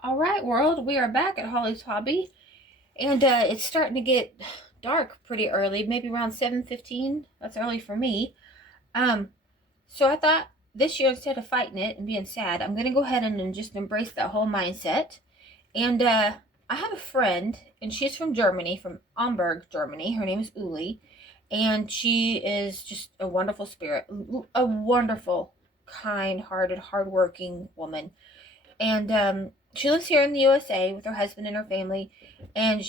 All right, world, we are back at Holly's Hobby, and it's starting to get dark pretty early, maybe around 7:15. That's early for me. Um, so I thought this year, instead of fighting it and being sad, I'm gonna go ahead and just embrace that whole mindset. And I have a friend, and she's from Germany, from Amburg, Germany. Her name is Uli, and she is just a wonderful spirit, a wonderful, kind-hearted, hardworking woman. And she lives here in the USA with her husband and her family. And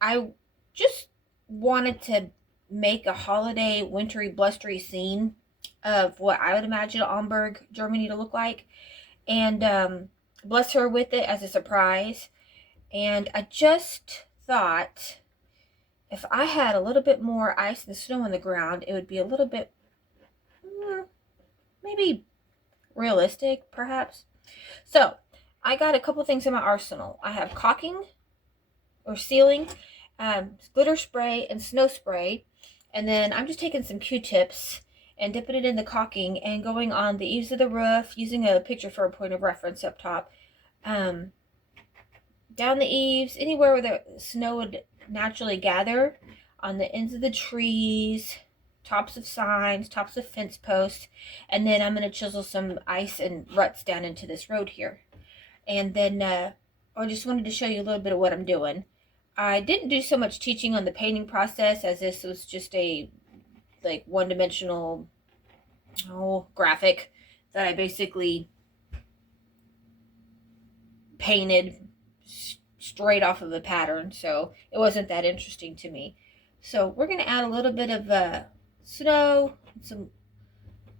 I just wanted to make a holiday, wintry, blustery scene of what I would imagine Amberg, Germany to look like, and bless her with it as a surprise. And I just thought if I had a little bit more ice and snow on the ground, it would be a little bit, maybe realistic, perhaps. So I got a couple things in my arsenal. I have caulking or sealing, glitter spray, and snow spray. And then I'm just taking some Q-tips and dipping it in the caulking and going on the eaves of the roof, using a picture for a point of reference up top. Down the eaves, anywhere where the snow would naturally gather, on the ends of the trees, tops of signs, tops of fence posts. And then I'm going to chisel some ice and ruts down into this road here. And then I just wanted to show you a little bit of what I'm doing. I didn't do so much teaching on the painting process, as this was just a one-dimensional graphic that I basically painted straight off of a pattern, so it wasn't that interesting to me. So we're going to add a little bit of snow, some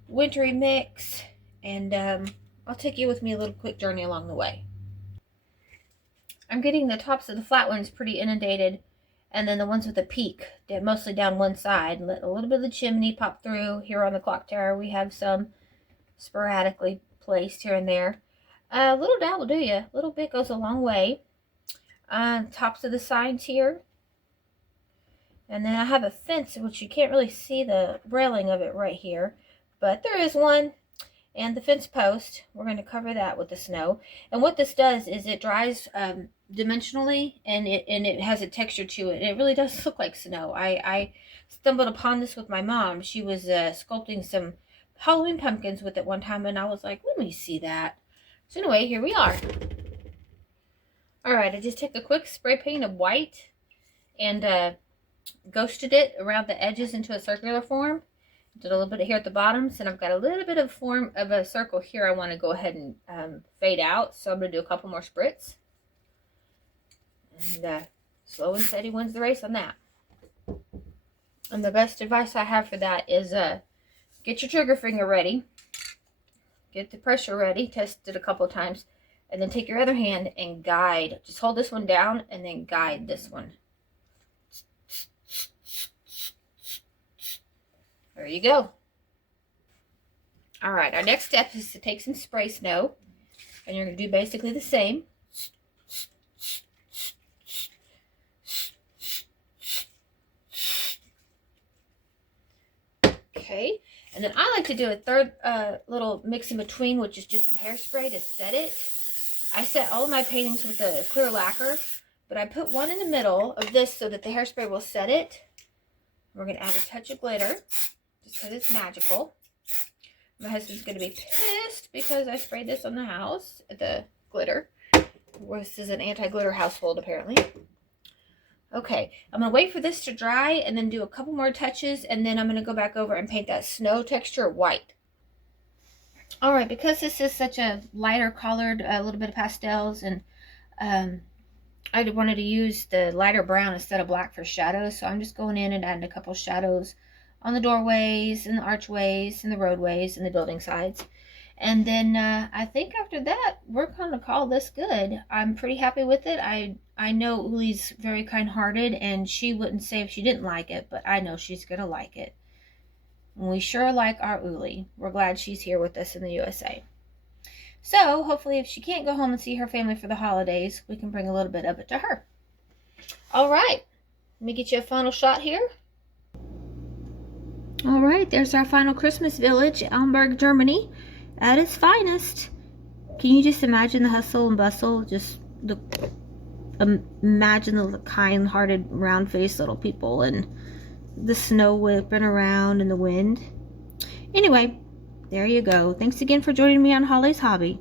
wintry mix, and I'll take you with me a little quick journey along the way. I'm getting the tops of the flat ones pretty inundated, and then the ones with the peak, mostly down one side. Let a little bit of the chimney pop through. Here on the clock tower, we have some sporadically placed here and there. A little dab will do you. A little bit goes a long way. Tops of the signs here. And then I have a fence, which you can't really see the railing of it right here, but there is one. And the fence post, we're going to cover that with the snow. And what this does is it dries dimensionally, and it has a texture to it. It really does look like snow. I stumbled upon this with my mom. She was sculpting some Halloween pumpkins with it one time, and I was like, let me see that. So anyway, here we are. All right, I just took a quick spray paint of white and ghosted it around the edges into a circular form. Did a little bit here at the bottoms, and I've got a little bit of form of a circle here I want to go ahead and fade out. So I'm going to do a couple more spritz. And slow and steady wins the race on that. And the best advice I have for that is get your trigger finger ready. Get the pressure ready. Test it a couple of times. And then take your other hand and guide. Just hold this one down and then guide this one. There you go. All right, our next step is to take some spray snow, and you're going to do basically the same. Okay, and then I like to do a third little mix in between, which is just some hairspray to set it. I set all of my paintings with a clear lacquer, but I put one in the middle of this so that the hairspray will set it. We're going to add a touch of glitter, just because it's magical. My husband's going to be pissed because I sprayed this on the house, the glitter. This is an anti-glitter household, apparently. Okay, I'm going to wait for this to dry and then do a couple more touches, and then I'm going to go back over and paint that snow texture white. All right, because this is such a lighter colored, a little bit of pastels, and I wanted to use the lighter brown instead of black for shadows, so I'm just going in and adding a couple shadows on the doorways and the archways and the roadways and the building sides. And then I think after that, we're going to call this good. I'm pretty happy with it. I know Uli's very kind-hearted, and she wouldn't say if she didn't like it, but I know she's going to like it. And we sure like our Uli. We're glad she's here with us in the USA. So hopefully if she can't go home and see her family for the holidays, we can bring a little bit of it to her. All right, let me get you a final shot here. All right, there's our final Christmas village, Amburg, Germany, at its finest. Can you just imagine the hustle and bustle, just the imagine the kind-hearted, round-faced little people and the snow whipping around in the wind. Anyway, there you go. Thanks again for joining me on Holly's Hobby.